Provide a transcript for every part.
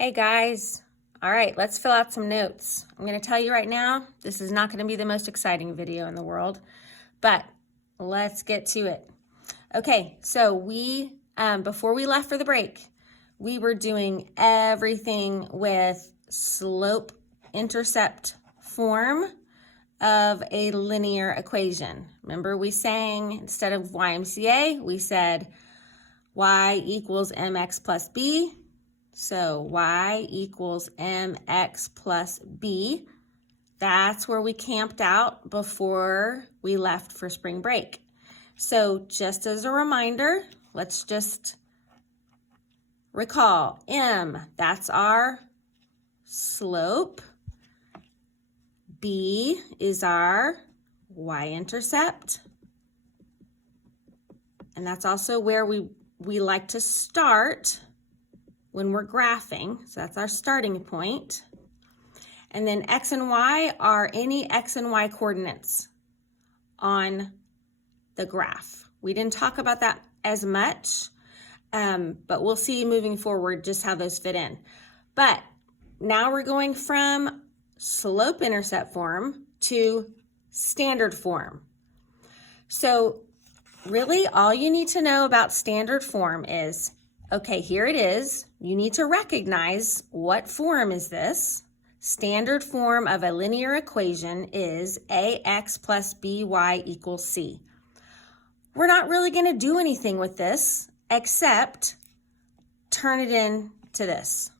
Hey guys, all right, let's fill out some notes. I'm going to tell you right now, this is not going to be the most exciting video in the world, but let's get to it. Okay, so before we left for the break, we were doing everything with slope-intercept form of a linear equation. Remember we sang, instead of YMCA, we said y equals mx plus b. So y equals mx plus b. That's where we camped out before we left for spring break. So just as a reminder, let's just recall m, that's our slope. B is our y-intercept. And that's also where we like to start when we're graphing. So that's our starting point. And then x and y are any x and y coordinates on the graph. We didn't talk about that as much, but we'll see moving forward just how those fit in. But now we're going from slope-intercept form to standard form. So really all you need to know about standard form is, okay, here it is. You need to recognize what form is this. Standard form of a linear equation is ax plus by equals c. We're not really going to do anything with this except turn it into this.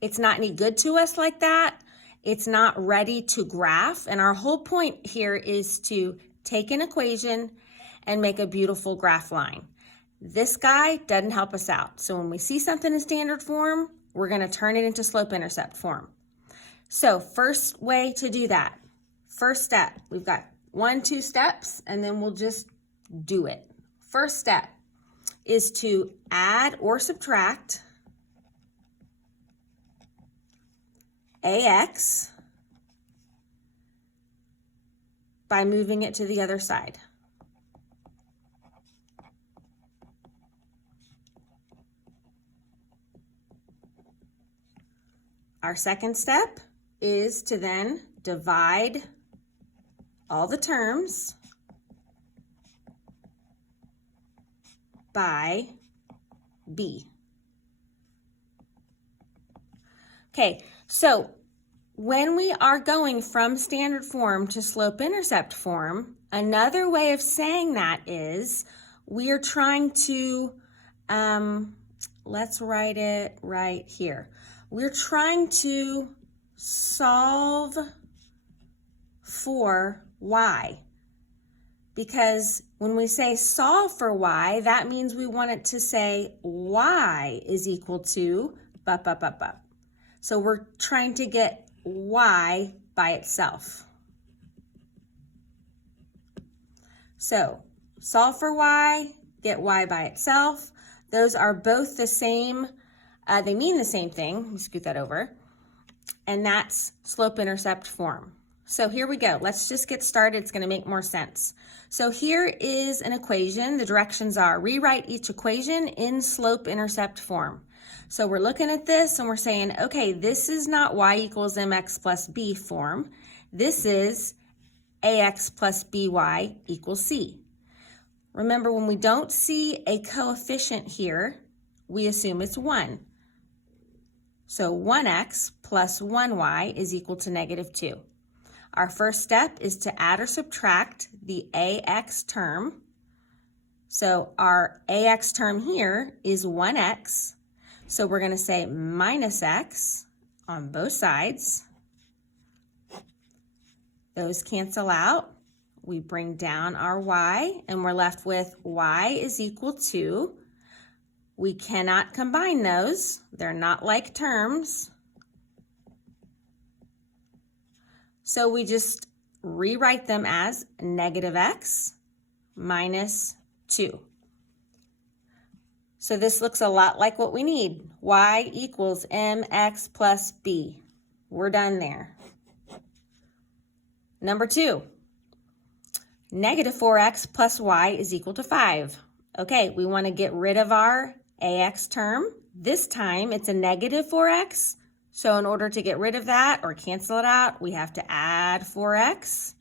It's not any good to us like that. It's not ready to graph. And our whole point here is to take an equation and make a beautiful graph line. This guy doesn't help us out. So when we see something in standard form, we're going to turn it into slope-intercept form. So first way to do that, first step, we've got 2 steps, and then we'll just do it. First step is to add or subtract ax by moving it to the other side. Our second step is to then divide all the terms by b. Okay, so when we are going from standard form to slope-intercept form, another way of saying that is we are trying to, let's write it right here. We're trying to solve for y, because when we say solve for y, that means we want it to say y is equal to So we're trying to get y by itself. So solve for y, get y by itself. Those are both the same. They mean the same thing. Let me scoot that over. And that's slope-intercept form. So here we go. Let's just get started. It's going to make more sense. So here is an equation. The directions are rewrite each equation in slope-intercept form. So we're looking at this and we're saying, okay, this is not y equals mx plus b form. This is ax plus by equals c. Remember, when we don't see a coefficient here, we assume it's 1. So 1x plus 1y is equal to -2. Our first step is to add or subtract the ax term. So our ax term here is 1x. So we're going to say minus x on both sides. Those cancel out. We bring down our y, and we're left with y is equal to, we cannot combine those. They're not like terms. So we just rewrite them as -x minus 2. So this looks a lot like what we need. Y equals mx plus b. We're done there. Number 2, -4x plus y is equal to 5. Okay, we want to get rid of our AX term. This time it's a negative 4x. So in order to get rid of that or cancel it out, we have to add 4x.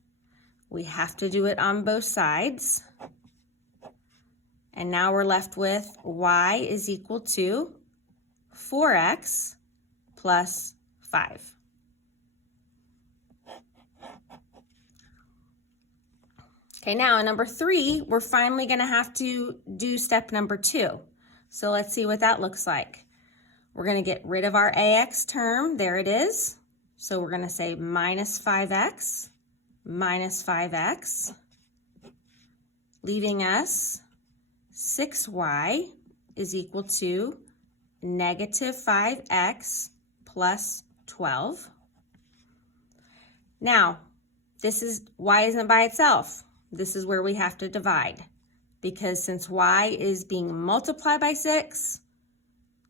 We have to do it on both sides. And now we're left with y is equal to 4x plus 5. Okay, now in number 3, we're finally going to have to do step number 2. So let's see what that looks like. We're going to get rid of our AX term. There it is. So we're going to say minus 5x, leaving us 6y is equal to negative 5x plus 12. Now, this is y isn't by itself. This is where we have to divide, because since y is being multiplied by 6,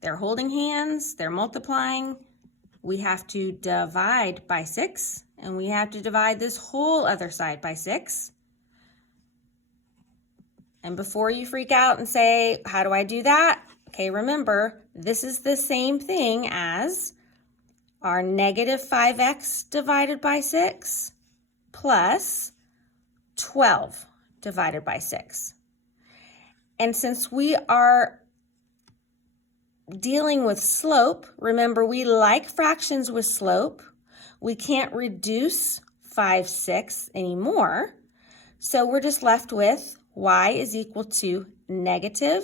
they're holding hands, they're multiplying, we have to divide by 6, and we have to divide this whole other side by 6. And before you freak out and say, how do I do that? Okay, remember, this is the same thing as our negative 5x divided by 6 plus 12 divided by 6. And since we are dealing with slope, remember we like fractions with slope. We can't reduce 5/6 anymore. So we're just left with y is equal to negative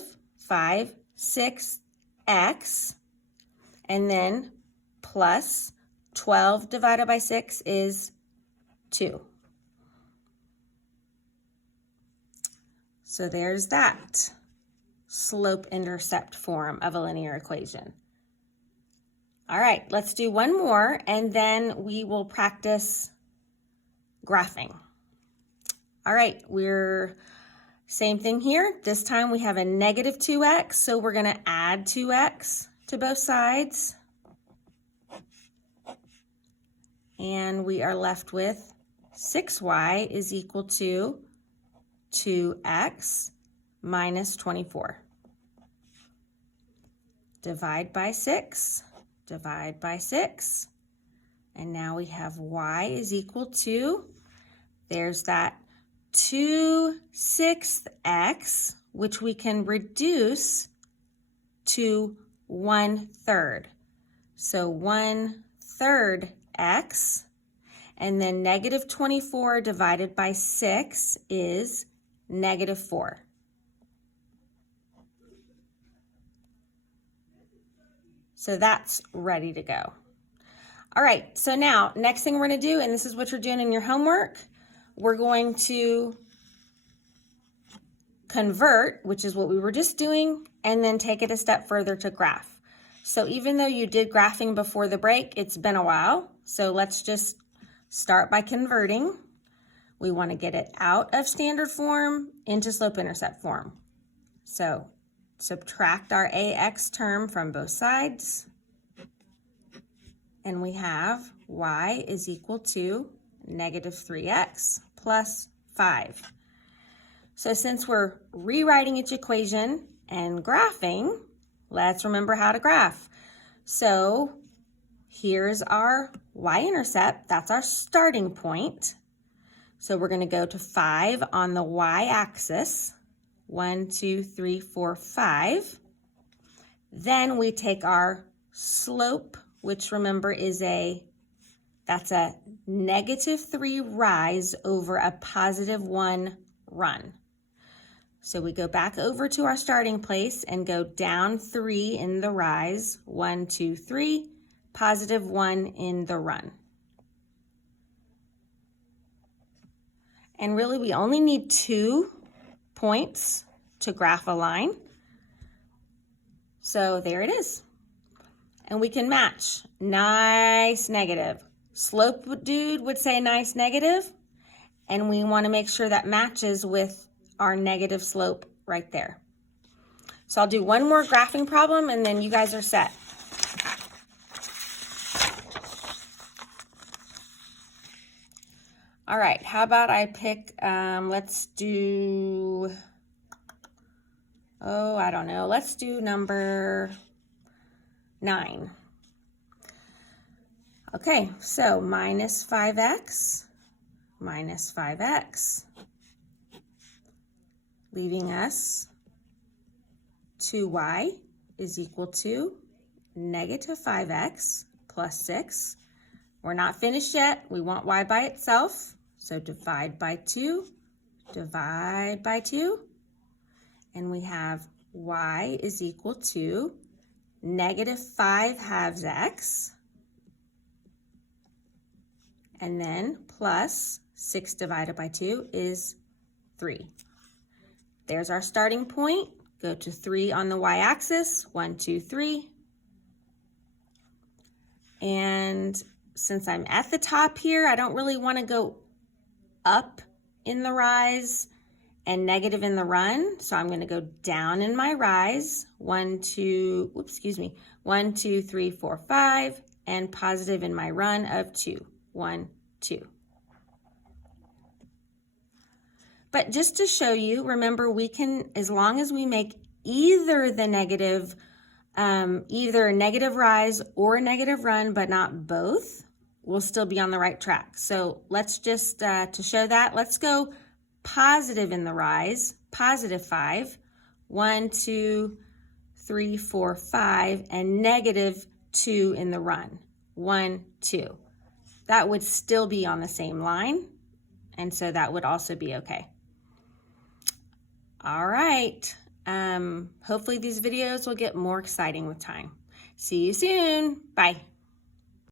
5/6x, and then plus 12 divided by 6 is 2. So there's that slope-intercept form of a linear equation. All right, let's do one more, and then we will practice graphing. All right, we're same thing here. This time we have a negative 2x, so we're going to add 2x to both sides. And we are left with 6y is equal to 2x minus 24. Divide by 6, divide by 6. And now we have y is equal to, there's that 2/6x, which we can reduce to 1/3. So 1/3 x, and then negative 24 divided by 6 is negative 4. So that's ready to go. All right, so now next thing we're going to do, and this is what you're doing in your homework, we're going to convert, which is what we were just doing, and then take it a step further to graph. So even though you did graphing before the break, it's been a while. So let's just start by converting. We want to get it out of standard form into slope-intercept form. So subtract our AX term from both sides, and we have y is equal to negative 3x plus 5. So since we're rewriting each equation and graphing, let's remember how to graph. So here's our y-intercept. That's our starting point. So we're going to go to 5 on the y-axis. 1, 2, 3, 4, 5. Then we take our slope, which remember is that's a negative 3 rise over a positive 1 run. So we go back over to our starting place and go down 3 in the rise, 1, 2, 3, positive 1 in the run. And really we only need 2 points to graph a line. So there it is. And we can match nice negative. Slope dude would say nice negative, and we want to make sure that matches with our negative slope right there. So I'll do one more graphing problem and then you guys are set. All right, how about I pick, let's do, oh, I don't know. Let's do number 9. Okay, so minus 5x, leaving us 2y is equal to negative 5x plus 6. We're not finished yet. We want y by itself. So divide by 2, and we have y is equal to negative 5 halves x, and then plus 6 divided by 2 is 3. There's our starting point. Go to 3 on the y-axis, 1, 2, 3. And since I'm at the top here, I don't really want to go up in the rise and negative in the run. So I'm going to go down in my rise, 1, 2, 3, 4, 5, and positive in my run of 2, 1, 2. But just to show you, remember we can, as long as we make either the negative, either a negative rise or a negative run, but not both, we'll still be on the right track. So let's just, to show that, let's go positive in the rise, positive 5, 1, 2, 3, 4, 5, and negative 2 in the run, 1, 2. That would still be on the same line, and so that would also be okay. All right, hopefully these videos will get more exciting with time. See you soon. Bye.